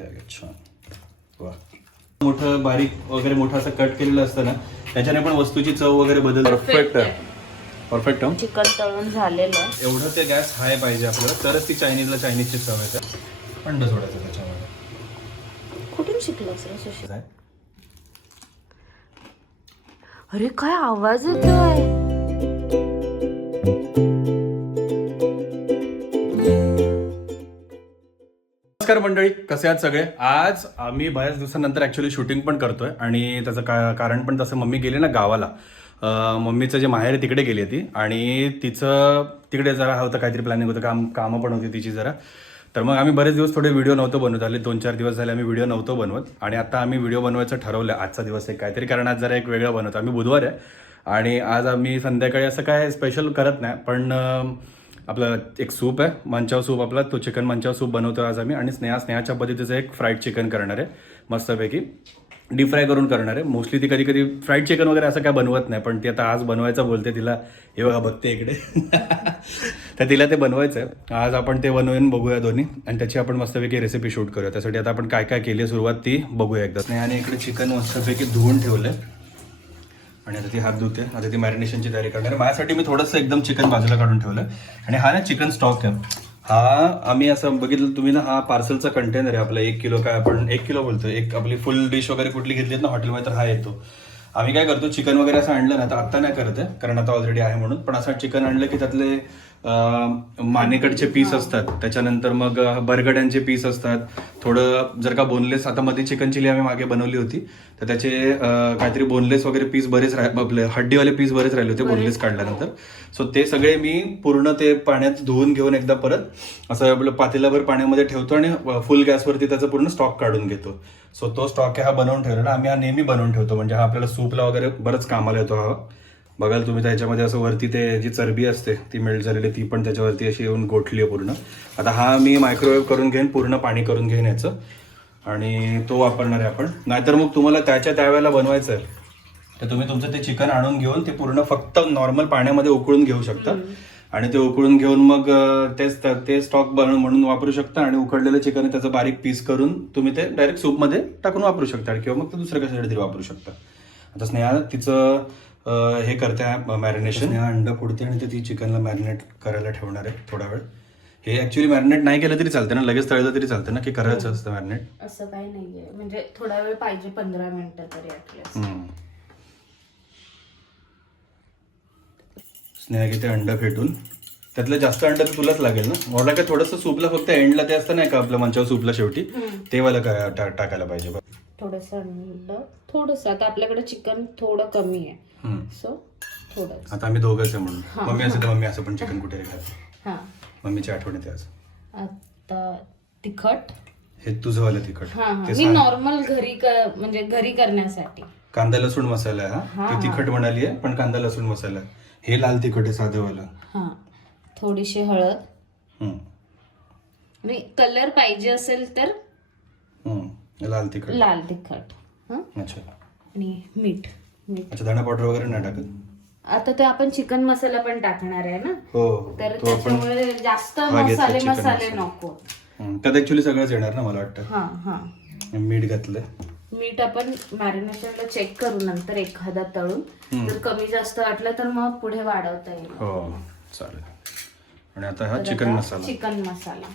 छान. वा, मोठं बारीक वगैरे मोठं असं कट केलेलं असतं ना, त्याच्याने पण वस्तूची चव वगैरे बदलते. Perfect perfect. चिकन तळून झालेलं आहे. एवढं ते गॅस हाय पाहिजे आपल्याला, तरच ती चायनीजची चव येते. अंड सोडायचं त्याच्यामध्ये. कुठून शिकलास रे सुशी? अरे काय आवाज येतोय. नमस्कार मंडळी, कसे आहात सगळे? आज आम्ही बऱ्याच दिवसानंतर ऍक्च्युली शूटिंग पण करतोय आणि त्याचं कारण पण तसं, मम्मी गेली ना गावाला. मम्मीचं जे माहेर आहे तिकडे गेली ती, आणि तिचं तिकडे जरा होतं काहीतरी प्लॅनिंग होतं, कामं पण होती तिची जरा. तर मग आम्ही बरेच दिवस थोडे व्हिडिओ नव्हतो बनवत, आले 2-4 दिवस झाले आम्ही व्हिडिओ नव्हतो बनवत. आणि आता आम्ही व्हिडिओ बनवायचं ठरवलं. आजचा दिवस आहे काहीतरी, कारण आज जरा एक वेगळं बनवतो. आम्ही बुधवार आहे आणि आज आम्ही संध्याकाळी असं काय स्पेशल करत नाही, पण आपलं एक सूप आहे, मंचाव सूप आपला, तो चिकन मंचाव सूप बनवतो आज आम्ही. आणि स्नेहाच्या पद्धतीचं एक फ्राईड चिकन करणार आहे, मस्तपैकी डीप फ्राय करून करणार आहे. मोस्टली ती कधी कधी फ्राईड चिकन वगैरे असं काय बनवत नाही, पण ती आता आज बनवायचं बोलते. तिला हे बघा बघते इकडे तर तिला ते बनवायचं आहे आज. आपण ते बनवून बघूया दोन्ही, आणि त्याची आपण मस्तपैकी रेसिपी शूट करूया. त्यासाठी आता आपण काय काय केली आहे सुरुवात ती बघूया एकदा. स्नेहाने इकडे चिकन मस्तपैकी धुवून ठेवलं आहे आणि आता ती हात धुते. आता ती मॅरिनेशनची तयारी करणार आहे. माझ्यासाठी मी थोडंसं एकदम चिकन बाजूला काढून ठेवलं. आणि हा ना चिकन स्टॉक आहे, हा आम्ही असं बघितलं तुम्ही ना, हा पार्सलचा कंटेनर आहे आपला. 1 किलो, काय आपण 1 किलो बोलतो, एक आपली फुल डिश वगैरे कुठली घेतलीत ना हॉटेलमध्ये, तर हा येतो. आम्ही काय करतो, चिकन वगैरे असं आणलं ना, तर आत्ता नाही करत आहे कारण आता ऑलरेडी आहे म्हणून, पण असं चिकन आणलं की त्यातले मानेकडचे पीस असतात, त्याच्यानंतर मग बरगड्यांचे पीस असतात, थोडं जर का बोनलेस, आता मध्ये चिकन चिली आम्ही मागे बनवली होती तर त्याचे काहीतरी बोनलेस वगैरे पीस बरेच आपले हड्डीवाले पीस बरेच राहिले होते बोनलेस काढल्यानंतर. सो ते सगळे मी पूर्ण ते पाण्यात धुवून घेऊन एकदा परत असं आपलं पातेल्याभर पाण्यामध्ये ठेवतो आणि फुल गॅसवरती त्याचा पूर्ण स्टॉक काढून घेतो. सो तो स्टॉक आहे हा बनवून ठेवलेला. आम्ही हा नेहमी बनवून ठेवतो, म्हणजे हा आपल्याला सूपला वगैरे बरंच कामाला येतो. हा बघाल तुम्ही, त्याच्यामध्ये असं वरती ते जी चरबी असते ती मेल्ट झालेली, ती पण त्याच्यावरती अशी येऊन गोठली आहे पूर्ण. आता हा मी मायक्रोवेव्ह करून घेईन, पूर्ण पाणी करून घेईन याचं, आणि तो वापरणार आहे आपण. नाहीतर मग तुम्हाला त्यावेळेला बनवायचं आहे तर तुम्ही तुमचं ते चिकन आणून घेऊन ते पूर्ण फक्त नॉर्मल पाण्यामध्ये उकळून घेऊ शकता. आणि ते उकळून घेऊन मग ते स्टॉक म्हणून वापरू शकता. आणि उकडलेलं चिकन त्याचं बारीक पीस करून तुम्ही ते डायरेक्ट सूपमध्ये टाकून वापरू शकता, किंवा मग ते दुसऱ्या कशासाठी तरी वापरू शकता. आता स्नेहा तिचं हे करते मॅरिनेशन. स्नेहा अंड फोडते आणि ते ती चिकनला मॅरिनेट करायला ठेवणार आहे थोडा वेळ. हे ऍक्च्युली मॅरिनेट नाही केलं तरी चालतं ना, लगेच तळलं तरी चालतं ना, की करायचं असतं मॅरिनेट? असं काही नाहीये, म्हणजे थोडा वेळ पाहिजे, 15 मिनिटं तरी ऍटलीस्ट. स्नेहा घेते अंड फेटून. त्यातलं जास्त अंड तर तुलाच लागेल ना, मला काय थोडंसं सूपला फक्त एंडला ते असतं नाही का आपलं मंचाव सूपला शेवटी, ते वाला काय टाकायला पाहिजे. थोडंसं अंड, थोडंसं. आता आपल्याकडे चिकन थोडं कमी आहे, सो थोडं. आता आम्ही दोघंच आहे म्हणून. मम्मी असं तर मम्मी असं पण चिकन कुठे खात. हा, मम्मीची आठवण येते आज. आता तिखट, हे तुझं वालं तिखट. मी नॉर्मल घरी म्हणजे घरी करण्यासाठी कांदा लसूण मसाला आहे हा. ते तिखट म्हणाली आहे, पण कांदा लसूण मसाला आहे. हे लाल तिखट आहे साधंवालं. हा, थोडीशी हळद, आणि कलर पाहिजे असेल तर लाल तिखट. लाल तिखट. अच्छा. आणि मीठ. अच्छा, धणा पावडर वगैरे नाही टाकत? आता ते आपण चिकन मसाला पण टाकणार आहे ना, हो, तर त्याच्यामुळे जास्त मसाले नको. त्यात ऍक्च्युली सगळंच येणार ना मला वाटतं. मीठ घातलंय. मीठ आपण मॅरिनेशनला चेक करू नंतर, एखादा तळून जर कमी जास्त वाटलं तर मग पुढे वाढवता येईल. हो चालेल. आणि आता हा चिकन मसाला.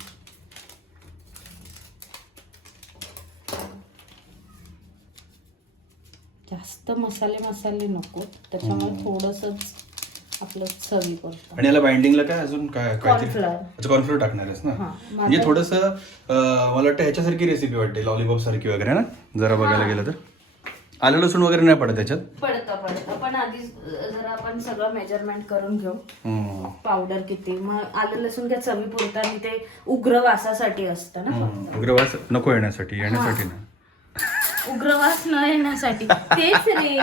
जास्त मसाले नको, त्याच्यामुळे थोडंसंच आपलं चवी करतो. आणि याला बाइंडिंगला काय अजून काय कॉर्नफ्लोअर टाकणार आहेस ना? म्हणजे थोडंसं मला वाटतं ह्याच्यासारखी रेसिपी वाटते, लॉलीपॉप सारखी वगैरे ना, जरा बघायला गेलं तर. आलं लसूण वगैरे नाही पडत त्याच्यात? पडतं, पण आधी जरा आपण सगळं मेजरमेंट करून घेऊ. पावडर किती, मग आलं लसूण काय चवी पुरतं, आणि ते उग्र वासासाठी असतं ना. उग्रवास नको येण्यासाठी ना, उग्रवास न येण्यासाठी. तेच रे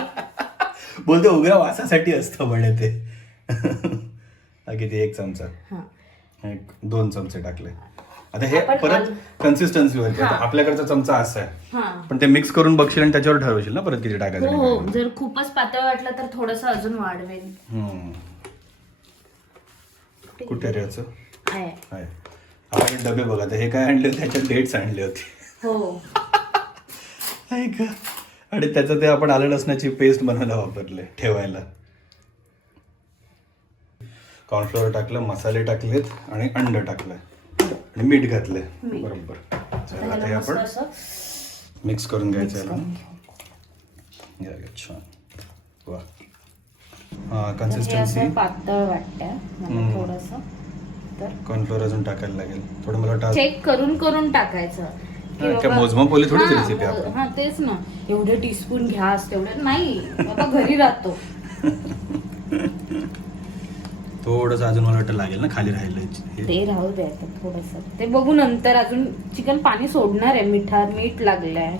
बोलते, उग्र वासासाठी असतं म्हणे ते. किती, 1 चमचा, 2 चमचे टाकले. आता हे परत कन्सिस्टन्सीवरती. आपल्याकडचा चमचा असा आहे, पण ते मिक्स करून बघशील आणि त्याच्यावर ठरवशील ना परत किती टाकायचं. हो, जर खूपच पातळ वाटलं तर थोडंसं अजून वाढवेल. कुठे रे याचं आहे? डबे बघा, हे काय आणले, त्याच्यात डेट्स आणले होते. हो ऐक आणि त्याचं ते आपण आलं लसणाची पेस्ट बनवायला वापरले ठेवायला. कॉर्नफ्लोअर टाकलं, मसाले टाकलेत आणि अंड टाकलंय आणि मीठ घातलंय. बरोबर. चला आता हे आपण मिक्स करून घ्यायचं याला. छान. वा. हा कन्सिस्टन्सी पातळ वाटतं मला थोडंसं. तर कॉर्नफ्लोअर अजून टाकायला लागेल थोडं. मला चेक करून टाकायचं. काय मोजमापोली थोडीच रेसिपी आहे. हा तेच ना, एवढे टीस्पून घ्या तेवढं नाही बाबा, घरी राहतो. थोडंसं अजून मला वाटतं लागेल ना खाली राहिलं. ते राहू दे आता थोडंसं, ते बघू नंतर. अजून चिकन पाणी सोडणार आहे, मीठ लागलंय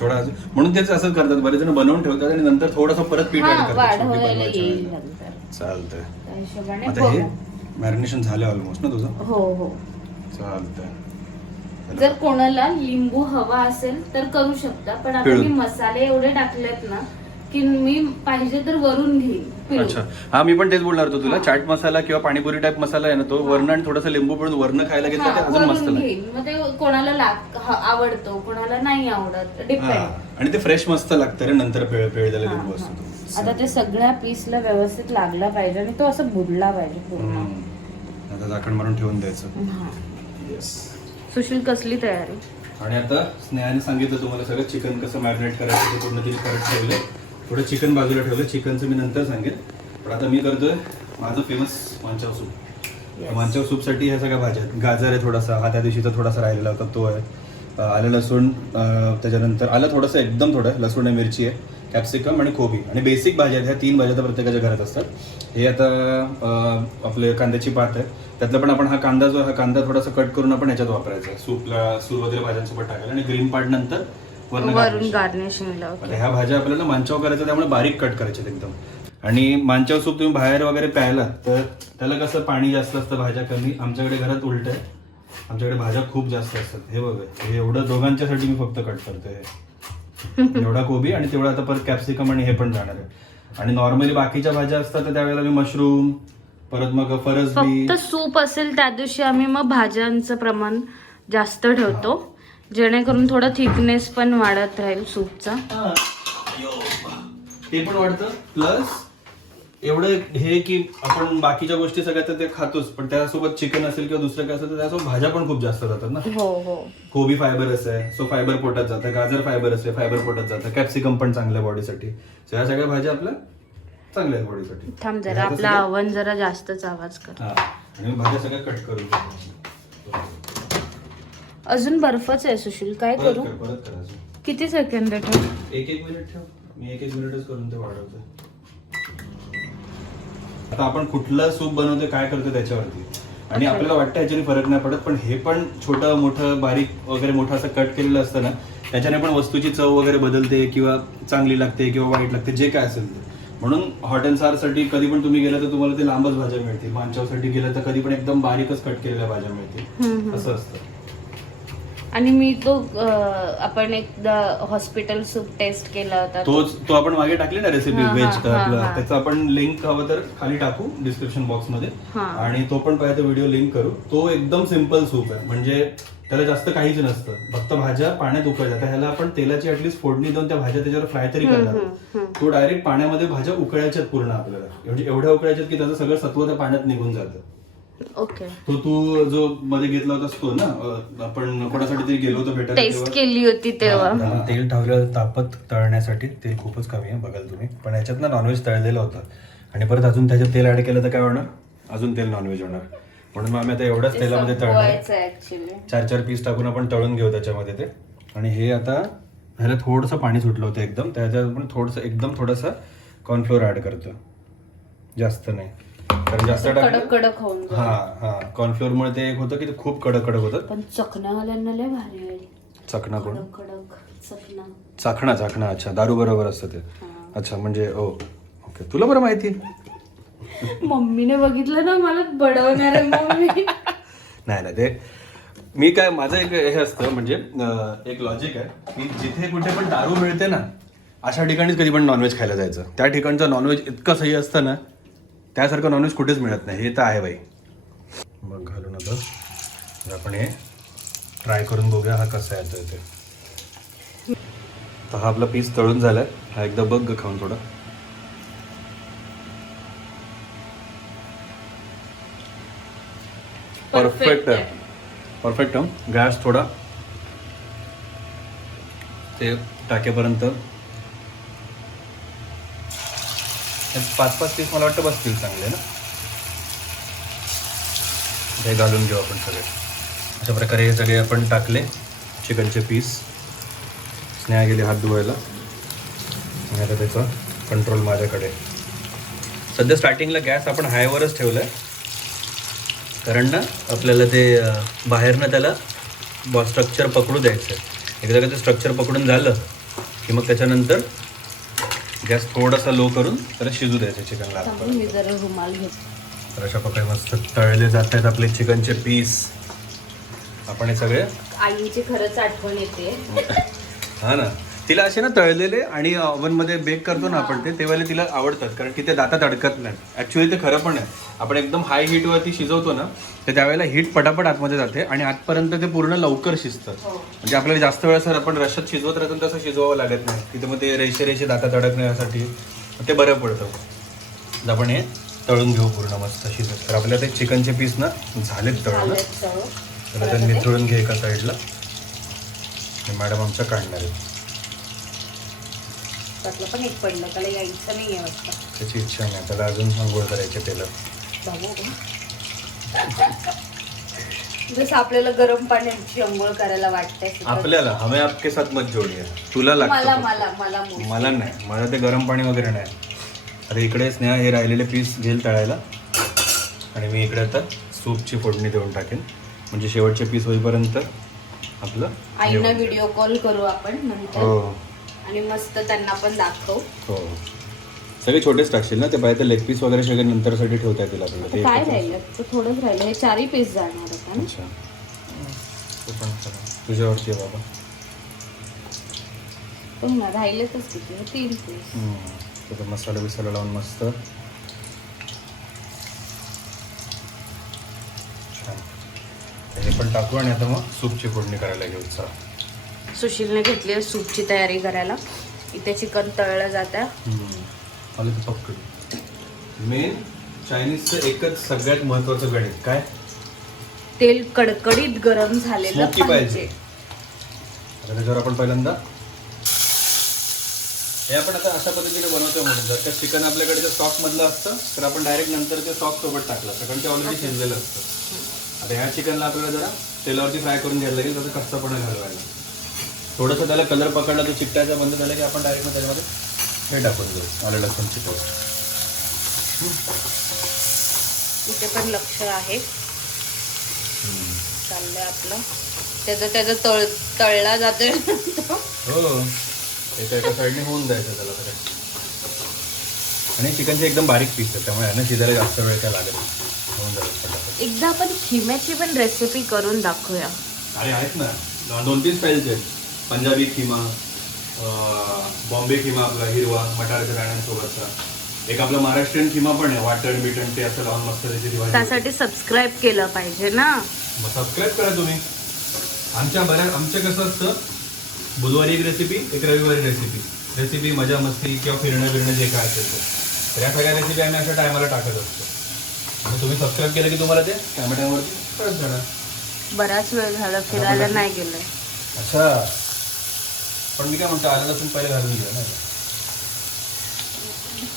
थोडं अजून, म्हणून तेच असं करतात बरेच जण, बनवून ठेवतात आणि नंतर थोडंसं परत पीठ ऍड करतात. वाढवायला येईल नंतर. चालतंय. त्या हिशोबाने आता हे बघू. मॅरिनेशन झालं ऑलमोस्ट ना तुझं? हो चालतंय. जर कोणाला लिंबू हवा असेल तर करू शकता, पण आता मी मसाले एवढे टाकलेत ना की मी पाहिजे तर वरून घेईन. अच्छा, हा मी पण तेच बोलणार होतो तुला. चाट मसाला किंवा पाणीपुरी टाईप मसाला आहे ना तो, वरण आणि थोडंसं लिंबू पिळून वरण खायला घेतलं ते अजून मस्त लागेल. घेईन. मग ते कोणाला आवडतो, कोणाला नाही आवडत, डिपेंड. आणि ते फ्रेश मस्त लागतं रे नंतर पिळलेला लिंबू असतो. आता ते सगळ्या पीसला व्यवस्थित लागला पाहिजे आणि तो असं बुडला पाहिजे पूर्ण. आता झाकण मारून ठेवून द्यायचं. येस. सुशील कसली तयारी? आणि आता स्नेहाने सांगितलं तुम्हाला सगळं चिकन कसं मॅरिनेट करायचं ते पूर्ण तिने करत ठेवलं. थोडं चिकन बाजूला ठेवलं. चिकनचं मी नंतर सांगेन, पण आता मी करतोय माझं फेमस मांचाव सूप. मांचाव सूपसाठी ह्या सगळ्या भाज्या आहेत. गाजर आहे थोडासा, हा त्या दिवशीचा थोडासा राहिलेला होता तो आहे. आलं लसूण, त्याच्यानंतर आलं थोडंसं, एकदम थोडं लसूण आहे, मिरची आहे, कॅप्सिकम आणि कोबी. आणि बेसिक भाज्या आहेत, ह्या 3 भाज्या तर प्रत्येकाच्या घरात असतात. हे आता आपले कांद्याची पात आहे, त्यातलं पण आपण हा कांदा थोडासा कट करून आपण ह्याच्यात वापरायचा सूपला, सूर वगैरे भाज्यांसोबत टाकायला. आणि ग्रीन पार्ट नंतर वरून गार्निशिंगला. ह्या भाज्या आपल्याला मांचाव करायचं, त्यामुळे बारीक कट करायचे एकदम. आणि मांचाव सूप तुम्ही बाहेर वगैरे प्यायला तर त्याला कसं पाणी जास्त असतं, भाज्या कमी. आमच्याकडे घरात उलट आहे, आमच्याकडे भाज्या खूप जास्त असतात. हे बघा, हे एवढं दोघांच्यासाठी मी फक्त कट करतोय. एवढा कोबी आणि तेवढा आता परत कॅप्सिकम आणि हे पण जाणार आहे. आणि नॉर्मली बाकीच्या भाज्या असतात तर त्यावेळेला मी मशरूम, परत मग फरसबी. फक्त सूप असेल त्या दिवशी आम्ही मग भाज्यांचं प्रमाण जास्त ठेवतो, जेणेकरून थोडा थिकनेस पण वाढत राहील सूपचा. ते पण वाढतं. प्लस एवढं हे की आपण बाकीच्या गोष्टी सगळ्या तर ते खातोच, पण त्यासोबत चिकन असेल किंवा दुसरं काय असेल तर त्यासोबत भाज्या पण खूप जास्त जातात ना. हो. कोबी फायबर आहे, सो फायबर पोटात जातं. गाजर फायबर असते, फायबर पोटात जातं. कॅप्सिकम पण चांगल्या बॉडीसाठी. सो ह्या सगळ्या भाज्या आपल्या चांगल्या आहेत बॉडीसाठी. थांब जरा, आपला आव्हान जरा जास्तच आवाज कर. आणि भाज्या सगळ्या कट करून अजून बर्फच आहे सुशील, काय करू? परत करायचं. किती सेकंद ठेव? 1 मिनिट ठेव. मी 1 मिनिटच करून ते वाढवतोय. आता आपण कुठलं सूप बनवतोय, काय करतोय त्याच्यावरती. आणि आपल्याला वाटतं याच्याने फरक नाही पडत, पण हे पण छोटं मोठं बारीक वगैरे मोठं असं कट केलेलं असतं ना, त्याच्याने पण वस्तूची चव वगैरे बदलते किंवा चांगली लागते किंवा वाईट लागते, जे काय असेल ते. म्हणून हॉट अँड सारसाठी कधी पण तुम्ही गेला तर तुम्हाला ते लांबच भाज्या मिळतील. मांचावसाठी गेलं तर कधी पण एकदम बारीकच कट केलेल्या भाज्या मिळतील, असं असतं. आणि मी तो आपण एकदा हॉस्पिटल सूप टेस्ट केला होता, तो आपण मागे टाकली ना रेसिपी व्हेज, त्याचा आपण लिंक हवं तर खाली टाकू डिस्क्रिप्शन बॉक्स मध्ये. आणि तो पण पाहिजे व्हिडिओ लिंक करू. तो एकदम सिम्पल सूप आहे, म्हणजे त्याला जास्त काहीच नसतं, फक्त भाज्या पाण्यात उकळल्या. तर ह्याला आपण तेलाची ऍटलीस्ट फोडणी देऊन त्या भाज्या त्याच्यावर फ्राय तरी करणार. तो डायरेक्ट पाण्यामध्ये भाज्या उकळायच्यात पूर्ण आपल्याला, म्हणजे एवढ्या उकळायच्यात की त्याचं सगळं सत्व त्या पाण्यात निघून जातं. ओके. तो तू जो मध्ये घेतला होतास तो ना, आपण कोणासाठी तरी गेलो होतो भेटायला, टेस्ट केली होती तेव्हा. तेल ठेवलं तापत तळण्यासाठी. तेल खूपच कमी आहे बघाल तुम्ही, पण याच्यात ना नॉनव्हेज तळलेलं होतं. आणि परत अजून त्याच्यात तेल ऍड केलं तर काय होणार, अजून तेल नॉनव्हेज होणार. म्हणून मग आम्ही आता एवढ्याच तेलामध्ये तळणार. 4-4 पीस टाकून आपण तळून घेऊ त्याच्यामध्ये ते. आणि हे आता ह्याला थोडंसं पाणी सुटलं होतं एकदम, त्याच्यात आपण थोडंसं कॉर्नफ्लोअर ऍड करतो, जास्त नाही, कारण जास्त कडक होऊन. कॉर्नफ्लोअर मुळे ते एक होतं की ते खूप कडक होतं. पण चखनावाल्यांना लय भारी आहे. चखना कोण? कडक चाखणा. अच्छा, दारू बरोबर असतं ते. अच्छा, म्हणजे ओके, तुला बरं माहिती. मम्मीने बघितलं ना मला बडवणार आहे मम्मी. नाही ते मी काय, माझं एक हे असतं, म्हणजे एक लॉजिक आहे की जिथे कुठे पण दारू मिळते ना, अशा ठिकाणीच कधी पण नॉनव्हेज खायला जायचं. त्या ठिकाणचं नॉनव्हेज इतकं सही असतं ना, त्यासारखं नॉनव्हेज कुठेच मिळत नाही. हे तर आहे बाई. मग घालून आता आपण हे ट्राय करून बघूया हा कसा येतोय ते. तर हा आपला पीस तळून झालाय. हा एकदा बघ ग खाऊन थोडा. परफेक्ट आहे. परफेक्ट. गॅस थोडा ते टाकेपर्यंत 5-5 पीस मला वाटतं बसतील चांगले ना. हे घालून घेऊ आपण सगळे. अशा प्रकारे हे सगळे आपण टाकले चिकनचे पीस. स्नेहा गेली हात धुवायला आणि आता त्याचा कंट्रोल माझ्याकडे. सध्या स्टार्टिंगला गॅस आपण हायवरच ठेवला आहे, कारण ना आपल्याला ते बाहेरनं त्याला स्ट्रक्चर पकडू द्यायचं आहे. एकदा का ते स्ट्रक्चर पकडून झालं की मग त्याच्यानंतर गॅस थोडासा लो करून त्याला शिजू द्यायचं चिकनला. मी जरा रुमाल घेते. तर अशा प्रकारे मस्त तळले जात आहेत आपले चिकनचे पीस. आपण हे सगळे आईची खरंच आठवण येते. हा ना, तिला असे ना तळलेले आणि ओव्हनमध्ये बेक करतो ना आपण ते, तेव्हा तिला आवडतात, कारण की ते दातात अडकत नाही. ॲक्च्युली ते खरं पण आहे. आपण एकदम हाय हीटवरती शिजवतो ना, तर त्यावेळेला हीट पटापट आतमध्ये जाते आणि आतपर्यंत ते पूर्ण लवकर शिजतं. म्हणजे आपल्याला जास्त वेळा सर आपण रश्यात शिजवत राहतो तसं शिजवावं लागत नाही. तिथं मग ते रेषे दातात अडकण्यासाठी ते बरं पडतं. तर आपण हे तळून घेऊ पूर्ण मस्त शिजत. तर आपल्याला ते चिकनचे पीस ना झालेत तळून. त्याला ते निथळून घे एका साईडला. मॅडम आमच्या काढणार आहेत. त्यातलं पण एक पडलं, त्याला यायचं नाही आहे वाटतं. त्याची इच्छा नाही, त्याला अजून आंघोळ करायचे तेलात. जसं आपल्याला गरम पाण्याची अंघोळ करायला वाटतंय. आपल्याला हमें आपके साथ मत जोडिये. तुला मला लागतं, मला नाही. मला ते गरम पाणी वगैरे नाही. आता इकडे स्नेहा हे राहिलेले पीस घेईल तळायला आणि मी इकडे आता सूपची फोडणी देऊन टाकेन. म्हणजे शेवटचे पीस होईपर्यंत आपलं आईना व्हिडिओ कॉल करू आपण नंतर. हो आणि मस्त त्यांना पण दाखवू. हो, सगळे छोटेच टाकशील ना ते बाहेर. तर लेग पीस वगैरे सगळे नंतर साठी ठेवता येतील आपल्याला. ते काय राहिलं तर थोडंच राहिलं. हे 4 पीस जाणार होता ना. अच्छा, ते पण तुझ्यावरती आहे बाबा. पण ना राहिलेच किती, 3 पीस. त्याचा मसाला बिसाला लावून मस्त छान हे पण टाकू. आणि आता मग सूपची फोडणी करायला घेऊ. चला. सुशीलने घेतली आहे सूपची तयारी करायला. इथे चिकन तळलं जातं. आलं तर पक्कड. मेन चायनीजचं एकच सगळ्यात महत्वाचं गणित काय, तेल कडकडीत गरम झालेलं स्मोकी पाहिजे. आता त्याच्यावर आपण पहिल्यांदा हे आपण आता अशा पद्धतीने बनवतो. म्हणून जर का चिकन आपल्याकडे जर सॉफ्ट मधलं असतं तर आपण डायरेक्ट नंतर ते सॉफ्ट सोबत टाकलं असतं, कारण ते ऑलरेडी शिजलेलं असतं. आता ह्या चिकनला आपल्याला जरा तेलावरती फ्राय करून घ्यायला लागेल. त्याचं कच्चापणा घालवायला. थोडंसं त्याला कलर पकडला, तो चिकटायचा बंद झाला की आपण डायरेक्ट त्याच्यामध्ये हे टाकून देऊ आलं लसूणची पेस्ट. इथे पण लक्ष आहे. चाललंय आपलं त्याचं तळला जातोय. हो, त्याच्या एका साईडने होऊन द्यायचं त्याला सगळं. आणि चिकनचे एकदम बारीक पीस आहेत, त्यामुळे यानं शिजायला जास्त वेळ काय लागत नाही. होऊन जाईल. एकदा आपण खिम्याची पण रेसिपी करून दाखवूया. अरे आहेत ना, 2-3 स्टाईलचे आहेत. पंजाबी खिमा, बॉम्बे खिमा आपला हिरवा मटारच्या दाण्यांसोबतचा. एक आपला महाराष्ट्रीयन खिमा पण आहे, वाटण बिटण ते असं लावून मस्त त्याची भाजी. त्यासाठी सबस्क्राईब केलं पाहिजे ना. मग सबस्क्राईब करा तुम्ही. आमच्या कसं असतं, बुधवारी एक रेसिपी, एक रविवारी रेसिपी मजा मस्ती किंवा फिरणं जे काय असेल तर या सगळ्या रेसिपी आम्ही अशा टायमाला टाकत असतो. मग तुम्ही सबस्क्राईब केलं की तुम्हाला ते टॅमॅटोवरती कळत जाणार. बराच वेळ झाला फिरायला नाही गेलोय. अच्छा, पण मी काय म्हणतो, आलं लसूण पहिले घालून घ्या ना.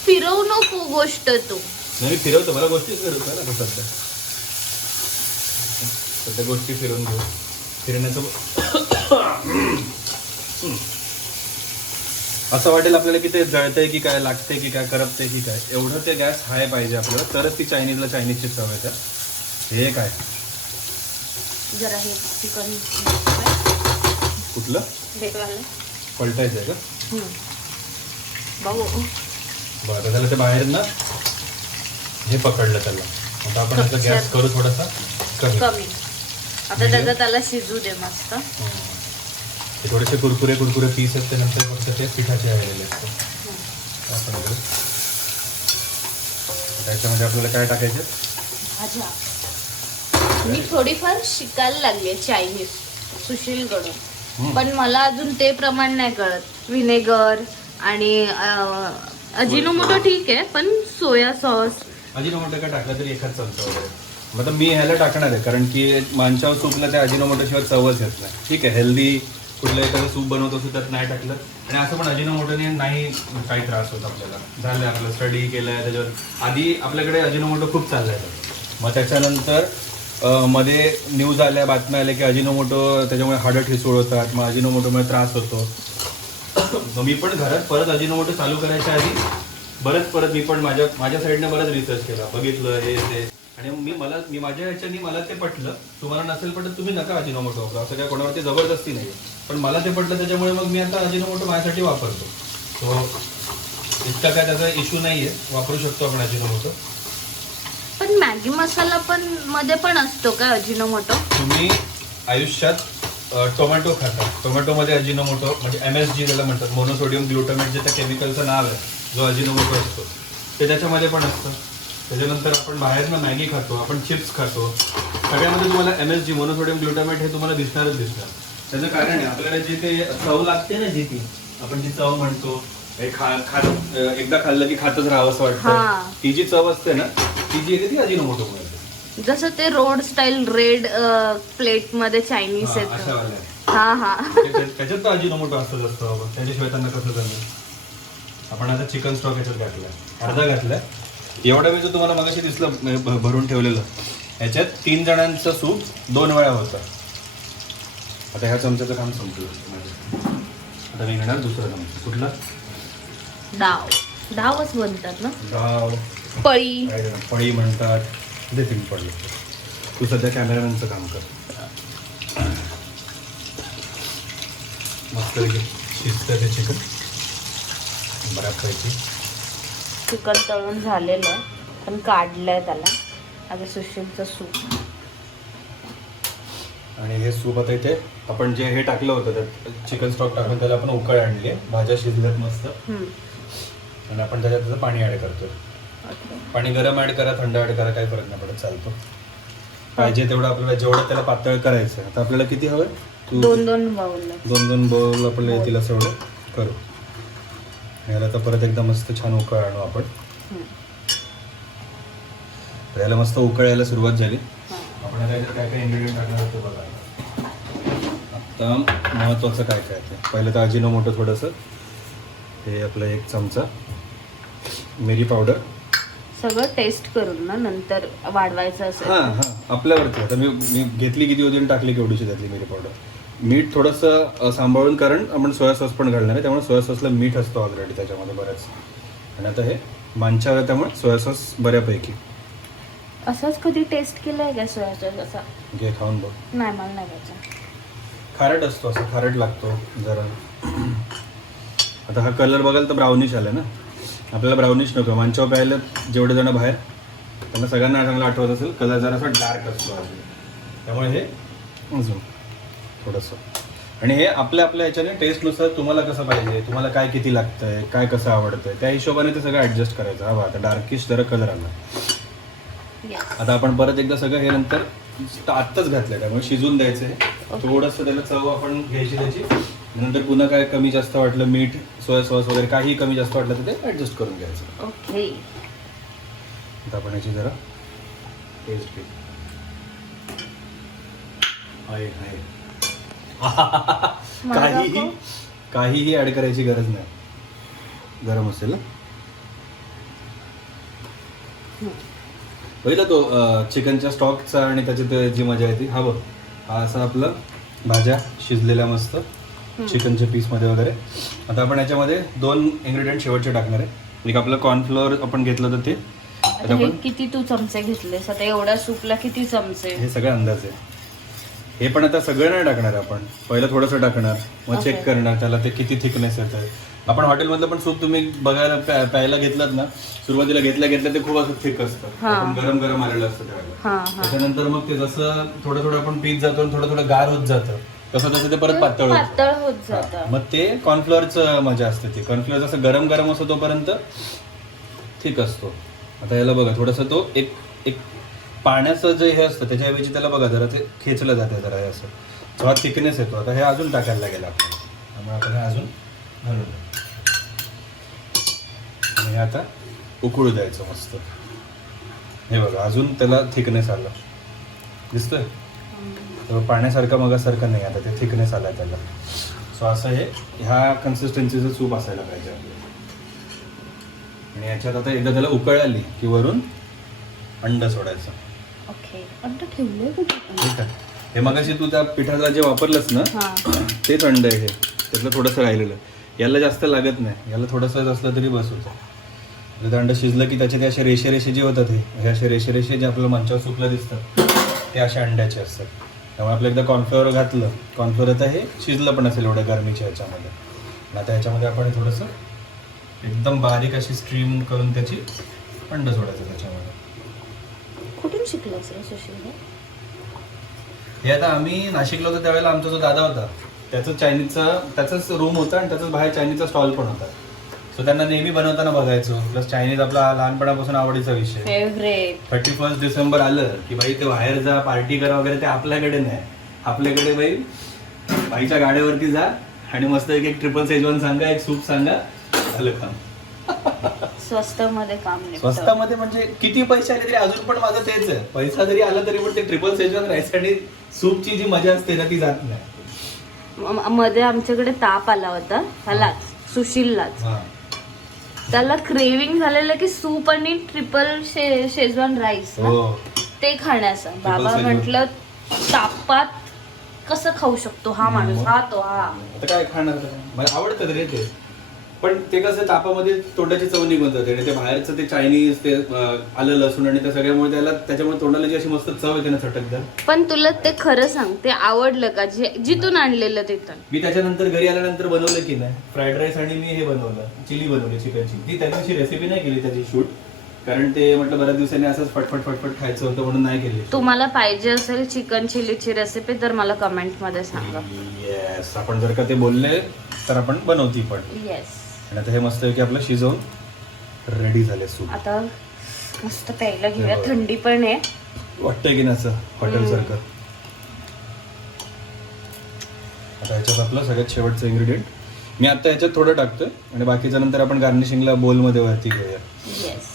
फिरवू नको गोष्ट तू. नाही फिरवतो, मला गोष्टी फिरवतो ना सध्या गोष्टी फिरवून घेऊ. फिरण्याचं असं वाटेल आपल्याला की ते जळतंय की काय, लागतंय की काय, करपतंय की काय. एवढं ते गॅस हाय पाहिजे आपल्याला, तरच ती चायनीजची चव येते. हे काय जरा हे चिकन कुठलं पलटायचं आहे का बघू. बरं झालं ते बाहेर ना हे पकडलं त्याला. आता आपण याचा गॅस करू थोडासा कमी. आता त्याला शिजू दे मस्त. ते थोडेसे कुरकुरे पीस आहेत, त्यानंतर फक्त ते पिठाचे राहिलेले असते. त्याच्यामध्ये आपल्याला काय टाकायचं, भाज्या. मी थोडीफार शिकायला लागली चायनीज सुशीलकडून. पण मला अजून ते प्रमाण नाही कळत. व्हिनेगर आणि अजिनोमोटो ठीक आहे, पण सोया सॉस अजिनोमोटो काय टाकलं तरी एखाद चमचा वगैरे. मग मी ह्याला टाकणार आहे, कारण की मांच्यावर सूपला त्या अजिनोमोटो शिवाय चवच येत नाही. ठीक आहे, हेल्दी कुठलं एखादं सूप बनवतो असं त्यात नाही टाकलं, आणि असं पण अजिनोमोटोने नाही काही त्रास होत आपल्याला. झालं आपलं स्टडी केलं त्याच्यावर. आधी आपल्याकडे अजिनोमोटो खूप चाललाय, मग त्याच्यानंतर मध्ये न्यूज आल्या, बातम्या आल्या की अजिनोमोटो त्याच्यामुळे हाडं ठिसूळ होतात, मग अजिनोमोटोमुळे त्रास होतो. मग मी पण घरात परत अजिनोमोटो चालू करायच्या आधी परत मी पण माझ्या साईडने बरंच रिसर्च केला, बघितलं हे ते, आणि मी माझ्या ह्याच्यानी मला ते पटलं. तुम्हाला नसेल पटत तुम्ही नका अजिनोमोटो वापरा, असं काय कोणावरती जबरदस्ती नाही, पण मला ते पटलं त्याच्यामुळे मग मी आता अजिनोमोटो माझ्यासाठी वापरतो. तो इतका काय त्याचा इश्यू नाहीये, वापरू शकतो आपण अजिनोमोटो. पण मॅगी मसाला पण मध्ये पण असतो का अजिनोमोटो? तुम्ही आयुष्यात टोमॅटो खाता, टोमॅटोमध्ये अजिनोमोटो म्हणजे MSG त्याला म्हणतात, मोनोसोडियम ग्लुटामेट, जे त्या केमिकलचं नाव आहे, जो अजिनोमोटो असतो ते त्याच्यामध्ये पण असतं. त्याच्यानंतर आपण बाहेरनं मॅगी खातो, आपण चिप्स खातो, सगळ्यामध्ये तुम्हाला MSG मोनोसोडियम ग्लुटामेट हे तुम्हाला दिसणारच दिसणार. त्याचं कारण आहे आपल्याला जी ते चव लागते ना, जी आपण जी चव म्हणतो, एकदा खाल्लं की खातच राहावं असं वाटतं, ती जी चव असते ना, ती जी येते ती अजिनोमोटो मिळते. जसं ते रोड स्टाईल रेड प्लेट मध्ये चायनीज येतं. त्याच्यात तर अजिनोमोटो असतंच असतं बाबा, त्याच्याशिवाय त्यांना कसं जमेल. आपण आता चिकन स्टॉक याच्यात घातलाय, अर्धा घातलाय. एवढा वेळ जो तुम्हाला मगाशी दिसलं भरून ठेवलेलं, ह्याच्यात 3 जणांचं सूप 2 वेळा होतं. आता ह्या चमच्याचं काम संपलं. आता मी घेणार दुसरा चमचा. कुठला? डावच बनतात ना, डाव, पळी म्हणतात, देखील पडलं. तू सध्या कॅमेरामॅनचं काम कर. मस्त शिजतं ते चिकन बऱ्यापैकी. चिकन तळून झालेलं पण काढलंय त्याला. आता सुशीलचं सूप, आणि हे सूप आता इथे आपण जे हे टाकलं होतं त्यात चिकन स्टॉक टाकून त्याला आपण उकळ आणली, भाज्या शिजल्यात मस्त, आणि आपण त्याच्यात त्याचं पाणी ऍड करतो. पाणी गरम ऍड करा, थंड ऍड करा, काही फरक नाही पडत, चालतो. पाहिजे तेवढं आपल्याला, जेवढं त्याला पातळ करायचं. आता आपल्याला किती हवं? 2 बाउल आपल्याला येतील असं एवढं करू. याला तर परत एकदा मस्त छान उकळ आणू आपण. याला मस्त उकळायला सुरुवात झाली. आपण आता काय काय इन्ग्रेडियंट टाकणार होतो बघा. आता महत्त्वाचं काय काय ते, पहिलं तर अजिनोमोटो थोडंसं, हे आपलं 1 चमचा मिरी पावडर. सगळं टेस्ट करून ना नंतर वाढवायचं असेल. आपल्यावरती. आता मी घेतली किती होती आणि टाकली केवढीशी त्यातली मिरी पावडर. मीठ थोडंसं सांभाळून, कारण आपण सोया सॉस पण घालणार आहे, त्यामुळे सोया सॉसला मीठ असतो ऑलरेडी त्याच्यामध्ये बऱ्याच. आणि आता हे मांचा आहे त्यामुळे सोया सॉस बऱ्यापैकी. असंच कधी टेस्ट केलंय का सोया सॉस असा? घे खाऊन बघ. नाही, मला नाही घ्यायचा. खारट असतो, असं खारट लागतो जरा. आता हा कलर बघाल तर ब्राउनिश आला ना, आपल्याला ब्राउनिश नको. मांचाव प्यायला जेवढे जण बाहेर, त्यांना सगळ्यांना चांगलं आठवत असेल, कलर जरा असा डार्क असतो अजून, त्यामुळे हे अजून थोडंसं. आणि हे आपल्या ह्याच्याने टेस्टनुसार तुम्हाला कसं पाहिजे, तुम्हाला काय किती लागतंय, काय कसं आवडतंय, त्या हिशोबाने ते सगळं ॲडजस्ट करायचं. हा आता डार्किश जरा कलर आला. आता आपण परत एकदा सगळं हे नंतर आत्ताच घातलंय त्यामुळे शिजून द्यायचं आहे. थोडंसं त्याला चव आपण घ्यायची त्याची. नंतर पुन्हा काय कमी जास्त वाटलं, मीठ, सोया सॉस वगैरे काही कमी जास्त वाटलं तर ते ॲडजस्ट करून घ्यायचं. ओके. आता आपण याची जरा टेस्ट घेऊ. आहे काहीही ऍड करायची गरज नाही. गरम असेल ना. पहिला तो चिकनच्या स्टॉकचा आणि त्याच्यात जी मजा येते. हा बघ, हा असा आपला भाज्या शिजलेल्या मस्त चिकनच्या पीसमध्ये वगैरे. आता आपण याच्यामध्ये 2 इन्ग्रेडियंट शेवटचे टाकणार आहे. एक आपलं कॉर्नफ्लोअर आपण घेतलं तर ते. हे किती तू चमचे घेतलेस आता एवढ्या सूपला? किती चमचे? हे सगळं अंदाज आहे. हे पण आता सगळं नाही टाकणार आपण, पहिलं थोडंसं टाकणार, मग चेक करणार त्याला ते किती थिकनेस येतं. आपण हॉटेलमधलं पण सूप तुम्ही बघायला प्यायला घेतलात ना, सुरुवातीला घेतल्या ते खूप असं थिक असतं, आपण गरम आलेलं असतं त्यावेळेला. त्याच्यानंतर मग ते जसं थोडं आपण पीत जातो, थोडं गार होत जातं, तसं ते परत पातळ होत जातं. मग ते कॉर्नफ्लोअरचं मजा असते. ती कॉर्नफ्लोअर जसं गरम असतो तोपर्यंत थिक असतो. आता याला बघा थोडंसं तो एक पाण्याचं जे हे असतं त्याच्याऐवजी त्याला बघा जरा ते खेचलं जाते जरा हे असं. थोडा थिकनेस येतो. आता हे अजून टाकायला लागेल आपल्याला, त्यामुळे आपण हे अजून घालून देऊ. आणि हे आता उकळू द्यायचं मस्त. हे बघा अजून त्याला थिकनेस आलं दिसतोय, तर पाण्यासारखं मगासारखं नाही, आता ते थिकनेस आला त्याला. सो असं हे ह्या कन्सिस्टन्सीचं सूप असायला पाहिजे आपल्याला. आणि याच्यात आता एकदा त्याला उकळ आली की वरून अंड सोडायचं. ओके, अंड ठेवलंय कुठे? ठीक आहे. हे मगाशी तू त्या पिठाला जे वापरलंस ना तेच अंड आहे हे, त्यातलं थोडंसं राहिलेलं. याला जास्त लागत नाही, याला थोडंसं असलं तरी बस होतं. जर अंड शिजलं की त्याचे ते असे रेषे रेषे जे होतात हे असे रेषे रेषे जे आपल्याला मंचावर सुकलं दिसतात ते अशा अंड्याचे असतात. त्यामुळे आपलं एकदा कॉर्नफ्लोअर घातलं, कॉर्नफ्लोअर आता हे शिजलं पण असेल एवढ्या गरमीच्या ह्याच्यामध्ये. आणि आता ह्याच्यामध्ये आपण थोडंसं एकदम बारीक अशी स्ट्रीम करून त्याची अंड सोडायचं त्याच्यामध्ये. कुठून शिकलास रे सुशील? हे आता आम्ही नाशिकला होतो त्यावेळेला आमचा जो दादा होता त्याचं चायनीजचा त्याचाच रूम होता आणि त्याचाच बाहेर चायनीजचा स्टॉल पण होता. सो त्यांना नेहमी बनवताना बघायचो. प्लस चायनीज आपला लहानपणापासून आवडीचा विषय. फेवरेट. 31 डिसेंबर आलं की बाई ते बाहेर जा, पार्टी करा वगैरे, ते आपल्याकडे नाही. आपल्याकडे बाईच्या गाड्यावरती जा आणि मस्त एक ट्रिपल शेजवान सांगा, एक सूप सांगा, झालं काम. स्वस्त मध्ये काम निघतं. स्वस्तामध्ये म्हणजे किती पैसे आले तरी अजून पण माझं तेच आहे. पैसा जरी आला तरी पण ते ट्रिपल शेजवान राईस आणि सूपची जी मजा असते ना ती जात नाही. मध्ये आमच्याकडे ताप आला होता ह्यालाच, सुशीललाच. त्याला क्रेविंग झालेलं की सूप आणि ट्रिपल शेजवान राईस ते खाण्याचं. बाबा म्हटलं तापात कसं खाऊ शकतो हा माणूस, हा तो हा. आता काय खाणार, मला आवडतं रे ते. पण ते कसं तापामध्ये तोंडाची चव निघून जाते आणि ते बाहेरचं ते चायनीज ते आलं लसूण आणि त्या सगळ्यामुळे त्याच्यामुळे तोंडाला जी अशी मस्त चव येते ना चटकदार. पण तुला ते खरं सांग, ते आवडलं का जिथून आणलेलं तिथून? मी त्याच्यानंतर घरी आल्यानंतर बनवलं की नाही फ्राईड राईस आणि मी हे बनवलं चिली बनवली चिकनची. ती त्या दिवशी रेसिपी नाही केली त्याची शूट, कारण ते म्हटलं बऱ्याच दिवसांनी असंच फटफट फटफट खायचं होतं म्हणून नाही केली. तुम्हाला पाहिजे असेल चिकन चिलीची रेसिपी तर मला कमेंट मध्ये सांगा. येस, आपण जर का ते बोलले तर आपण बनवती पण. येस. आणि आता हे मस्त आहे की आपलं शिजवून रेडी झाले सूप. आता मस्त प्यायला घेऊया, थंडी पण आहे. वाटतंय की नाही असं हॉटेल सारखं. आता ह्याच्यात आपलं सगळ्यात शेवटचं इन्ग्रेडियंट मी आता ह्याच्यात थोडं टाकतोय आणि बाकीच्या नंतर आपण गार्निशिंगला बोलमध्ये वरती घेऊया. येस.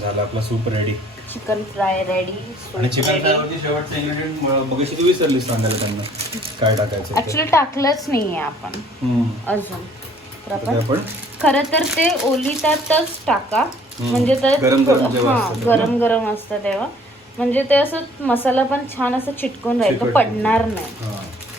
झालं आपला soup ready. Chicken fry ready. आणि चिकन फ्राय वरती शेवटचं इन्ग्रेडियंट मगाशी तू विसरलीस सांगायला त्यांना काय टाकायचं. ऍक्च्युली टाकलंच नाहीये आपण अजून. तर आपण खरं तर ते ओलितातच टाका, म्हणजे ते गरम गरम असतं तेव्हा, म्हणजे ते असं मसाला पण छान असं चिटकून राहील, तो पडणार नाही.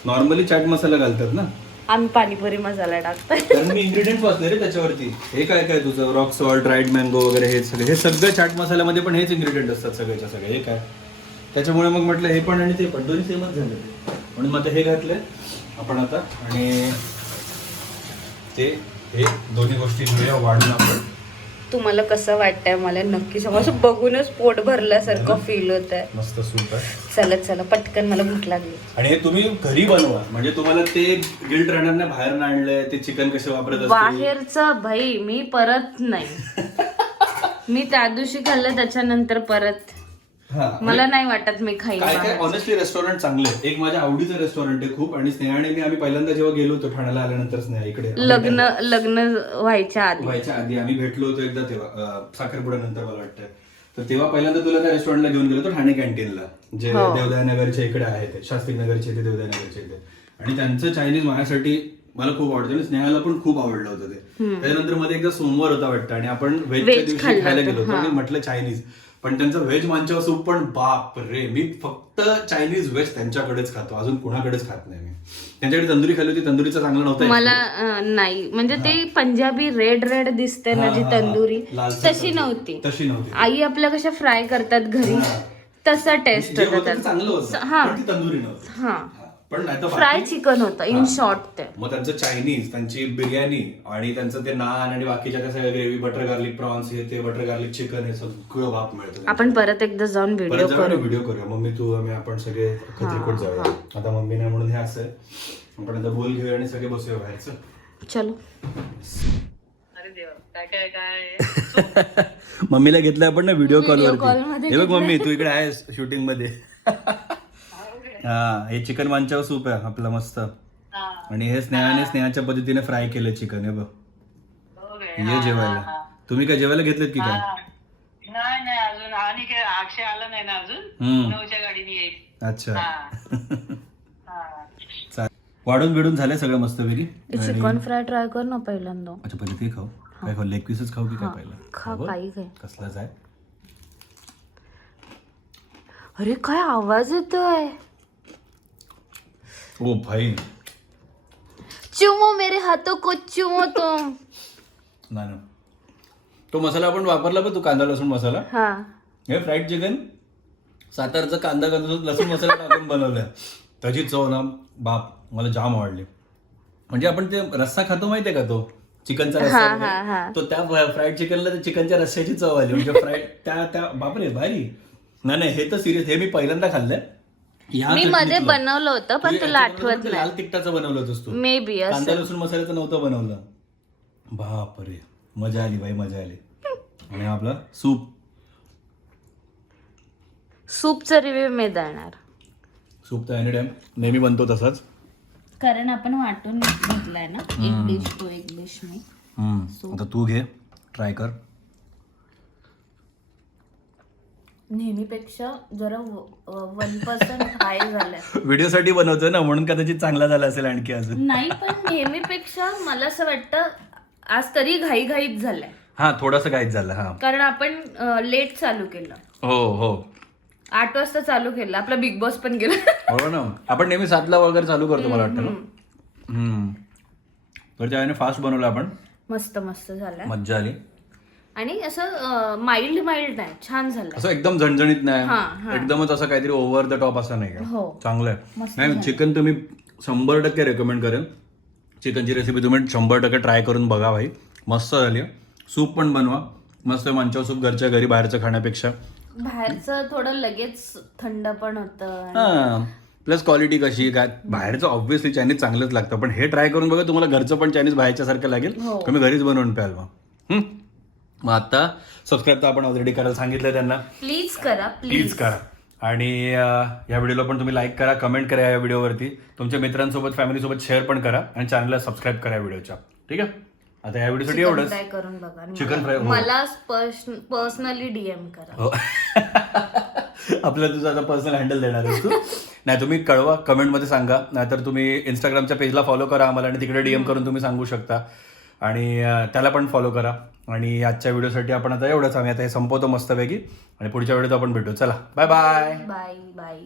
नॉर्मली चाट मसाला घालतात ना, आम्ही पाणीपुरी मसाला टाकतोय. कारण मी इन्ग्रेडियंट वाचले रे त्याच्यावरती. हे काय काय तुझं रॉक सॉल्ट, ड्राईड मँगो वगैरे हे सगळं चाट मसाल्यामध्ये पण हेच इन्ग्रेडियंट असतात सगळ्याच्या सगळे. हे काय त्याच्यामुळे मग म्हटलं हे पण आणि ते पण दोन्ही सेमच झाले म्हणून मग हे घातले आपण आता. आणि ते हे दोन्ही गोष्टी घेऊया वाढून आपण. तुम्हाला कसं वाटतंय मला नक्की सांगा. असं बघूनच पोट भरल्यासारखं फील होत आहे. मस्त सूप आहे. चला चला पटकन, मला भूक लागली. आणि हे तुम्ही घरी बनवा, म्हणजे तुम्हाला ते गिल्ट राहणार नाही बाहेर ना आणलंय ते चिकन कसे वापरत असतील. बाहेरचं भाई मी परत नाही. मी त्या दिवशी खाल्लं त्याच्यानंतर परत मला नाही वाटत मी खाईन. काय काय ऑनेस्टली रेस्टॉरंट चांगले. एक माझ्या आवडीचं रेस्टॉरंट आहे खूप. आणि स्नेहाने मी आम्ही पहिल्यांदा जेव्हा गेलो होतो ठाण्याला आल्यानंतर, स्नेहा इकडे लग्न व्हायच्या आधी आम्ही भेटलो होतो एकदा, तेव्हा साखरपुड्यानंतर मला वाटतं. तर तेव्हा पहिल्यांदा तुला त्या रेस्टॉरंटला घेऊन गेलो होतो, ठाणे कॅन्टीनला, जे देवदायनगरच्या इकडे आहे, ते शास्त्री नगरचे इथे, देवदायनगरचे इथे. आणि त्यांचं चायनीज माझ्यासाठी मला खूप आवडतं आणि स्नेहाला पण खूप आवडलं होतं ते. त्याच्यानंतर मध्ये एकदा सोमवार होता वाटतं आणि आपण व्हेजच्या दिवशी खायला गेलो होतो आणि म्हटलं चायनीज. पण त्यांचं व्हेज मांचाव सूप पण बाप रे, मी फक्त चायनीज व्हेज त्यांच्याकडेच खातो, अजून कुणाकडेच खात नाही मी. त्यांच्याकडे तंदुरी खाली होती, तंदुरीचा चांगला नव्हता मला. नाही म्हणजे ते पंजाबी रेड दिसते ना जी तंदुरी, तशी नव्हती. आई आपल्या कशा फ्राय करतात घरी तसा टेस्ट होता. चांगलं होतं, तंदुरी नव्हती. हा, पण नाही तर फ्राय चिकन होतं इन शॉर्ट ते. मग त्यांचं चायनीज, त्यांची बिर्याणी आणि त्यांचं ते नान आणि बाकीच्या त्या सगळ्या ग्रेव्ही, बटर गार्लिक प्रॉन्स, हे ते बटर गार्लिक चिकन, हे सगळं बाप मिळतं. आपण परत एकदा जाऊन व्हिडिओ करूया. मम्मी तू आम्ही आपण सगळे एकत्रित जाऊया. आता मम्मी नाही म्हणून हे असं आहे, आपण आता बोल घेऊया आणि सगळे बसूया बाहेरचं. चलो. मम्मीला घेतलं आपण ना व्हिडिओ कॉल वरती. हे बघ मम्मी, तू इकडे आहेस शूटिंग मध्ये. हा हे चिकन मंचाव सूप आहे आपलं मस्त. आणि हे स्नेहाच्या पद्धतीने फ्राय केलं चिकन हे बघ. ये जेवायला. तुम्ही काय जेवायला घेतलेत की काय? नाही अजून आणि काय अक्षय आला नाही ना अजून 9च्या गाडीने येईल. अच्छा वाढून बिडून झालंय सगळं मस्त पैकी. चिकन फ्राय ट्राय कर ना पहिल्यांदा. अच्छा पहिले ते खाऊ. काय खाऊ लेग पीसच खाऊ की काय पहिलं? खा काही काय. कसलाच आहे. अरे काय आवाज येतोय. ओ भाई चुमो मेरे हाथों को चुमो तुम. नाही तो मसाला आपण वापरला पण तू कांदा लसूण मसाला. हा हे फ्राईड चिकन सातारचा कांदा लसूण मसाला टाकून बनवलाय. त्याची चव ना बाप मला जाम आवडली. म्हणजे आपण ते रस्सा खातो माहितीये का तो चिकनचा रस्सा तो त्या फ्राईड चिकनला चिकनच्या रस्स्याची चव आली. म्हणजे फ्राईड त्या बापरे भारी. नाही हे तर सिरियस हे मी पहिल्यांदा खाल्लंय. मी मध्ये बनवलं होतं पण तुला आठवत नाही. लाल तिखटाचं बनवलं होतंस तू. मे बी कांदा लसूण मसाल्याचं नव्हतं बनवलं. बापरे मजा आली बाई मजा आली. आणि आपला सूपचा रिव्ह्यू मी देणार. सूप तर एनी टाइम नेहमी बनतो तसाच. कारण आपण वाटून घेतलाय ना एक डिश तो एक डिश मी. आता तू घे ट्राय कर. नेहमीपेक्षा जरा 1% हाय झालाय. व्हिडिओसाठी बनवतोय ना म्हणून कदाचित चांगला झाला असेल आणखी अजून. नाही पण नेहमीपेक्षा मला असं वाटतं आज तरी घाईघाईत झालाय. हा थोडासा गाईच झाला. हा कारण आपण लेट चालू केलं. हो 8 वाजता चालू केलं. आपला बिग बॉस पण गेला. हो ना आपण नेहमी 7ला वगैरे चालू करतो मला वाटतं ना. तर त्याने फास्ट बनवलं आपण. मस्त झालाय. मज्जा आली. आणि असं माइल्ड नाही छान झालं. असं एकदम झणझणीत नाही एकदमच असं काहीतरी ओव्हर द टॉप असं नाही का. चांगलं आहे. नाही चिकन तुम्ही 100% रेकमेंड करेन. चिकनची रेसिपी तुम्ही 100% ट्राय करून बघा भाई. मस्त झाली. सूप पण बनवा मस्त. मंचाव सूप घरच्या घरी बाहेरचं खाण्यापेक्षा. बाहेरचं थोडं लगेच थंड पण होतं. हा प्लस क्वालिटी कशी काय बाहेरचं ऑब्व्हियसली चायनीज चांगलंच लागतं पण हे ट्राय करून बघा तुम्हाला घरचं पण चायनीज बाहेरच्या सारखं लागेल. तुम्ही घरीच बनवून प्याल मग आता सबस्क्राईब तर आपण ऑलरेडी करायला सांगितलं त्यांना. प्लीज करा प्लीज करा. आणि या व्हिडिओला पण तुम्ही लाईक करा कमेंट करा या व्हिडिओवरती. तुमच्या मित्रांसोबत फॅमिलीसोबत शेअर पण करा आणि चॅनलला सबस्क्राईब करा या व्हिडिओच्या. ठीक आहे आता या व्हिडिओसाठी एवढंच. ट्राय करून बघा. चिकन फ्राय मला पर्सनली डीएम करा. आपल्याला तुझा आता पर्सनल हँडल देणार आहेस तू. नाही तुम्ही कळवा कमेंटमध्ये सांगा. नाहीतर तुम्ही इंस्टाग्रामच्या पेजला फॉलो करा आम्हाला आणि तिकडे डीएम करून तुम्ही सांगू शकता. आणि त्याला पण फॉलो करा. आणि आजच्या व्हिडिओसाठी आपण आता एवढंच. आम्ही आता हे संपवतो मस्तपैकी आणि पुढच्या व्हिडिओत आपण भेटू. चला बाय बाय. बाय.